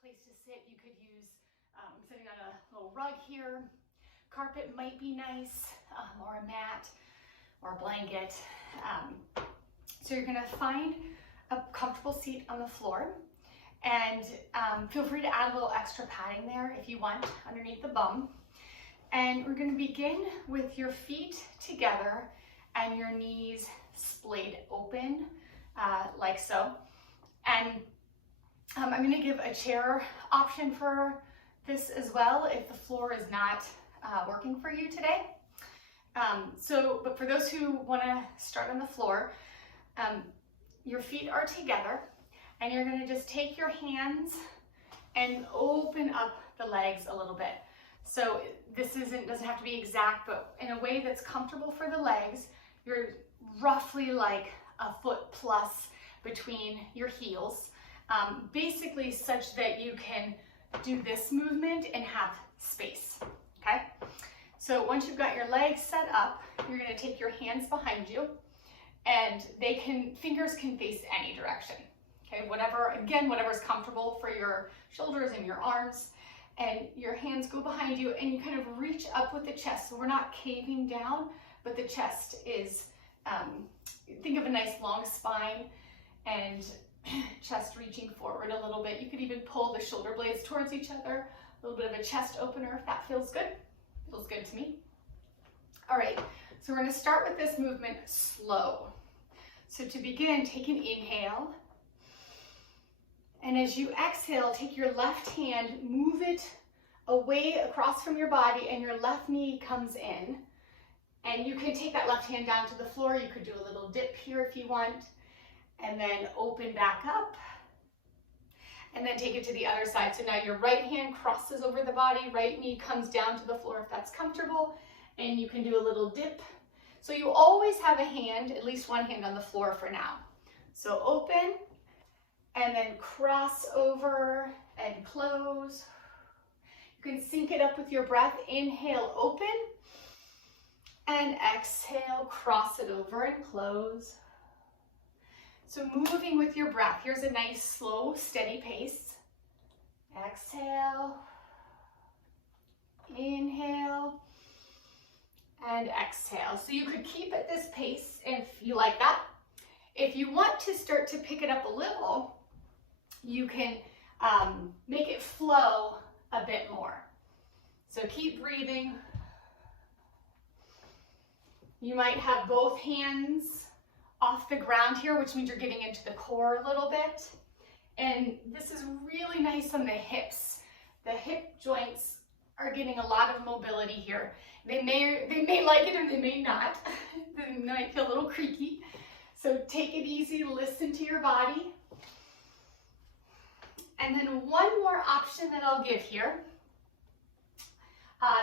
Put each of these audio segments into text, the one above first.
place to sit. You could use, I'm sitting on a little rug here. Carpet might be nice, or a mat or a blanket. So you're gonna find a comfortable seat on the floor, and feel free to add a little extra padding there if you want underneath the bum. And we're gonna begin with your feet together and your knees splayed open, like so. And I'm gonna give a chair option for this as well if the floor is not working for you today. But for those who wanna start on the floor, your feet are together and you're gonna just take your hands and open up the legs a little bit. So this doesn't have to be exact, but in a way that's comfortable for the legs. You're roughly like a foot plus between your heels, basically such that you can do this movement and have space, okay? So once you've got your legs set up, you're gonna take your hands behind you, and fingers can face any direction, okay? Whatever's comfortable for your shoulders and your arms, and your hands go behind you and you kind of reach up with the chest. So we're not caving down, but the chest is, think of a nice long spine and chest reaching forward a little bit. You could even pull the shoulder blades towards each other, a little bit of a chest opener if that feels good. Feels good to me. All right, so we're gonna start with this movement slow. So to begin, take an inhale. And as you exhale, take your left hand, move it away across from your body, and your left knee comes in. And you can take that left hand down to the floor. You could do a little dip here if you want, and then open back up, and then take it to the other side. So now your right hand crosses over the body, right knee comes down to the floor if that's comfortable, and you can do a little dip. So you always have a hand, at least one hand on the floor for now. So open, and then cross over and close. You can sync it up with your breath. Inhale, open, and exhale, cross it over and close. So moving with your breath. Here's a nice, slow, steady pace. Exhale, inhale, and exhale. So you could keep at this pace if you like that. If you want to start to pick it up a little, you can make it flow a bit more. So keep breathing. You might have both hands off the ground here, which means you're getting into the core a little bit. And this is really nice on the hips. The hip joints are getting a lot of mobility here. They may like it or they may not. They might feel a little creaky. So take it easy, listen to your body. And then one more option that I'll give here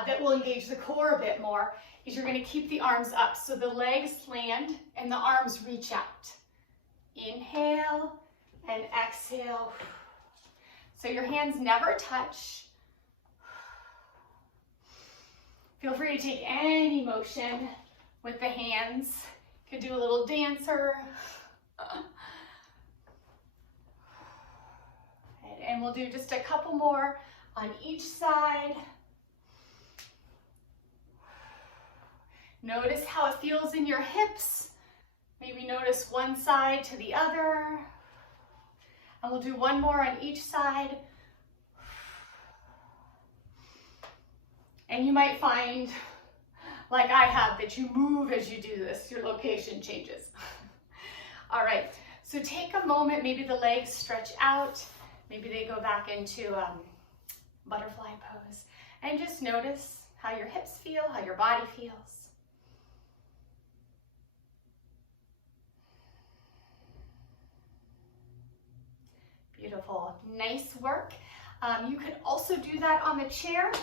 that will engage the core a bit more is you're going to keep the arms up. So the legs land and the arms reach out. Inhale and exhale. So your hands never touch. Feel free to take any motion with the hands. You could do a little dancer. And we'll do just a couple more on each side. Notice how it feels in your hips. Maybe notice one side to the other. And we'll do one more on each side. And you might find, like I have, that you move as you do this. Your location changes. All right, so take a moment. Maybe the legs stretch out. Maybe they go back into butterfly pose. And just notice how your hips feel, how your body feels. Beautiful, nice work. You can also do that on the chair.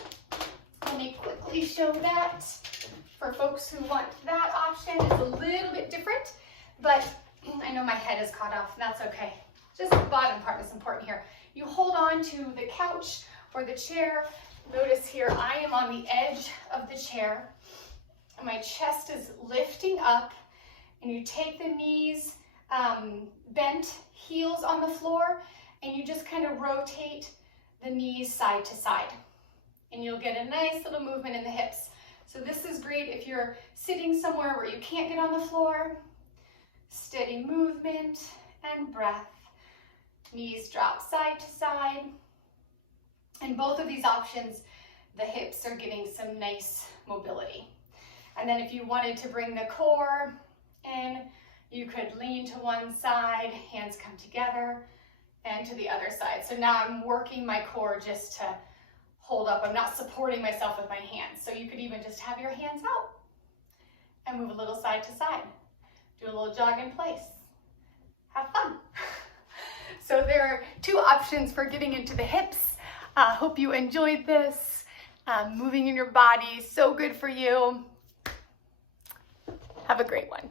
Let me quickly show that for folks who want that option. It's a little bit different, but I know my head is caught off. That's okay. Just the bottom part is important here. You hold on to the couch or the chair. Notice here, I am on the edge of the chair. My chest is lifting up, and you take the knees bent, heels on the floor, and you just kind of rotate the knees side to side. And you'll get a nice little movement in the hips. So this is great if you're sitting somewhere where you can't get on the floor. Steady movement and breath. Knees drop side to side. And both of these options, the hips are getting some nice mobility. And then if you wanted to bring the core in, you could lean to one side, hands come together, and to the other side. So now I'm working my core just to hold up. I'm not supporting myself with my hands. So you could even just have your hands out and move a little side to side. Do a little jog in place. Have fun. So there are two options for getting into the hips. Hope you enjoyed this. Moving in your body, so good for you. Have a great one.